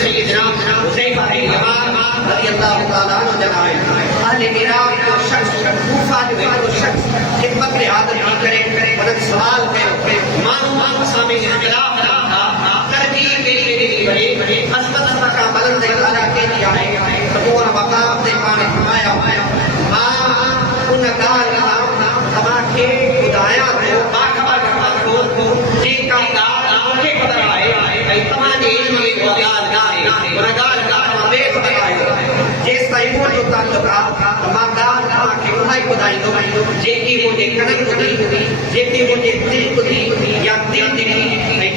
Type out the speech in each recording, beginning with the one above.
سیدنا حذیفہ بن یمان رضی اللہ تعالیٰ عنہ جمع ہے. اہل عراق جو شخص کوفہ جو ہے وہ شخص خدمت میں عادت نہ کرے انہیں سوال کرے معلومات سامنے اختلاف رہا ترجیح کے لیے بڑے حسبت کا بلند اعلیٰ کے دیا ہے تو وہ مقام سے پانے فرمایا ان دار تماکے خدایا ہو باخبر ہو جی کا دار آنکھیں خبر آئے تمہارے علم میں گناہگار نہ ہے گناہگار کا بے خبر آئے جس طرح وہ جو تعلقہ مقام کے بھائی خدائی دو جے کی مجھے کنن دی جے کی مجھے دل دی یا دل دی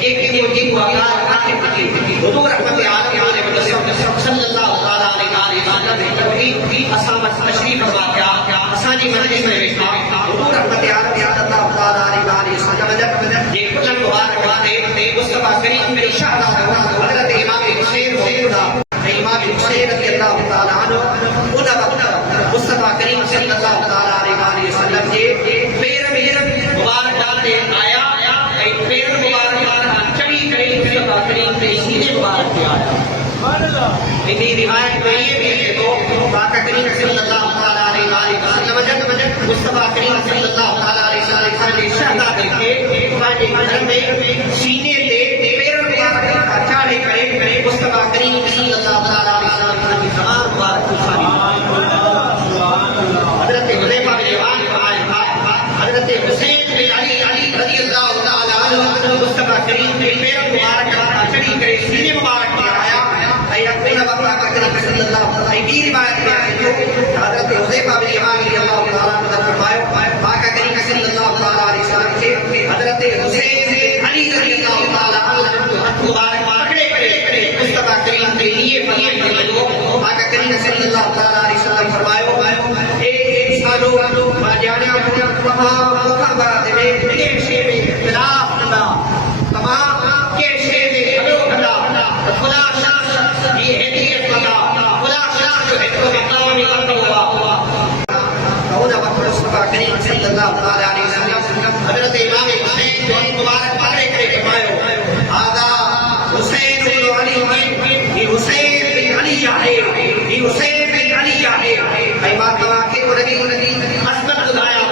جے کی مجھے گناہگار آنکھیں دی حضور رحمت عالم علیہ وسلم صلی اللہ علیہ وسلم نے توحید کی اصابت تشریف فرما کیا اسانی مجلس میں بیٹھا حضور رحمت عالم اللہ تعالی علیہ وسلم یہ کلن مبارک باتیں مصطفیٰ کریم کے شہداء حضرت امام حسین موجودہ امام حسین رضی اللہ تعالی عنہ ان وقت مصطفیٰ کریم صلی اللہ تعالی علیہ وسلم کے پیر مبارک ڈالتے آیا پیر مبارک چڑی کریم مصطفیٰ کریم کے سینے مبارک پہ آیا. میری روایت میں یہ بھی ہے تو آقا کریم صلی اللہ تعالی علیہ وسلم مصطفیٰ کریم صلی اللہ تعالی علیہ وسلم کے شہداء دیکھے واجے گھر میں سینے تے پیر مبارک کا چاڑے کرے مصطفیٰ کریم صلی اللہ تعالی علیہ وسلم کی تمام مبارک حضرت حذیفہ بن یمان حضرت حسین بن علی رضی اللہ تعالی عنہ مصطفیٰ کریم کے پیر مبارک کا چڑی کرے سینے مبارک پہ آیا اپنے وقت آقا کریم صلی اللہ علیہ وسلم کی روایت میں ہے جو حضرت حذیفہ بن یمان رضی اللہ تعالی عنہ فرمایا آقا کریم صلی اللہ علیہ وسلم کے حضرت حسین علی رضی اللہ تعالی عنہ مبارک پکڑے مصطفیٰ کریم کے لیے فرمایا آقا کریم صلی اللہ علیہ وسلم فرمایا اے انسانو باجانیا تمام مخابرات میں ایک شے میں اختلاف نہ تمام کے شے میں بھلا خدا شخص یہ ہدیت لگا خدا شخص جو ہے تو مقام اللہ ہونا وقت مصطفیٰ کریم صلی اللہ علیہ وسلم حضرت امام حسین جو مبارک پارے کرے فرمایا آغا حسین بن علی یہ حسین بن علی ہے یہ حسین بن علی ہے اے بات کے نبی عظمت خدایا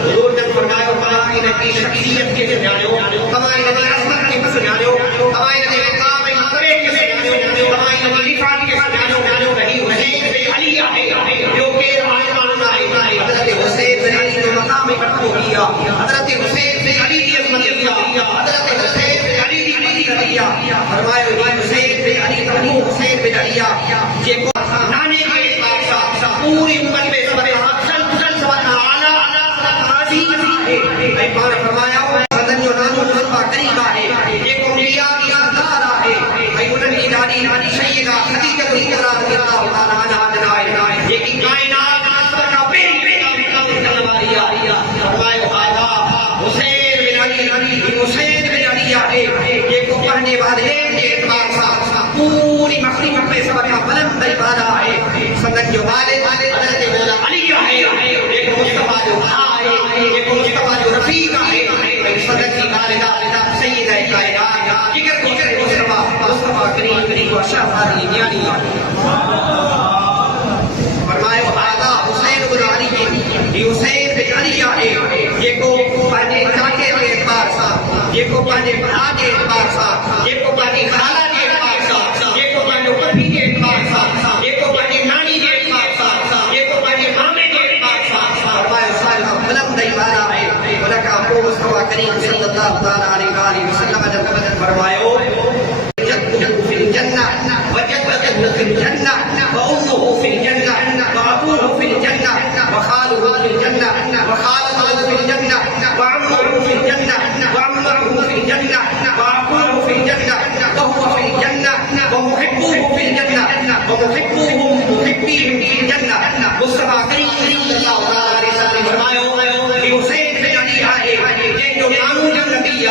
حضور نے فرمایا تمہاری نبی شخصیت کے جانو تمہاری نبی عظمت کے جانو تمہاری نبی مقام مرتبے کے جانو تمہاری نبی رفعت کے جانو نہیں حسین بن علی ہے جو کہ ماننا ہے حضرت حسین بن علی جو مقام اکٹھا کیا حضرت حسین بن علی کی عظمت کیا حضرت حسین بن علی کی عظمت کیا فرمایا حسین بن علی تبو حسین بن علی یہ کو نانے کے بادشاہ پوری امت میں سب افضل سب اعلی قاضی ہے فرمایا بدن جو نام مصطفیٰ کریم ہے یہ کو انبیاء کی سردار ہے انہوں کی دادی سیدہ خدیجہ کبریٰ رضی اللہ تعالی عنہا یہ کی کائنات کا فرمایا حسین بن علی حسین بن علی ہے یہ کو پڑھنے والے ایک بار پوری مخلوق میں سب کا بلند بالا ہے سنت جو والد حضرت مولا علی ہے ایک مصطفیٰ جو ہے ایک مصطفیٰ جو رفیق ہے سنت کی والدہ سیدہ کائنات جگر مصطفیٰ کریم و شہزادی یعنی فرمایا آغا حسین بن علی یہ حسین بن علی ہے یہ کو پانے چاچے کے اعتبار سے یہ کو پانے بھرا کے اعتبار سے یہ کو پانے خالہ کے اعتبار سے یہ کو پانے پپی کے اعتبار سے یہ کو پانے نانی کے اعتبار سے یہ کو پانے مامے کے اعتبار سے فرمایا صالح بلند والا ہے ولکا مصطفیٰ کریم صلی اللہ تعالی علیہ وسلم فرمایا جدہ فی الجنہ وجدہ فی الجنہ وامہ فی الجنہ وابوہ فی الجنہ وخالہ فی الجنہ وخالہ فی الجنہ وعمہ فی الجنہ وعمہ فی الجنہ وعقوہ فی الجنہ وهو في الجنة ومحبوه في الجنة ومحبوهم محبيهم في الجنة مصطفیٰ کریم صلی اللہ علیہ وسلم فرمایا کہ حسین بن علی ہے یہ جو نام جنتی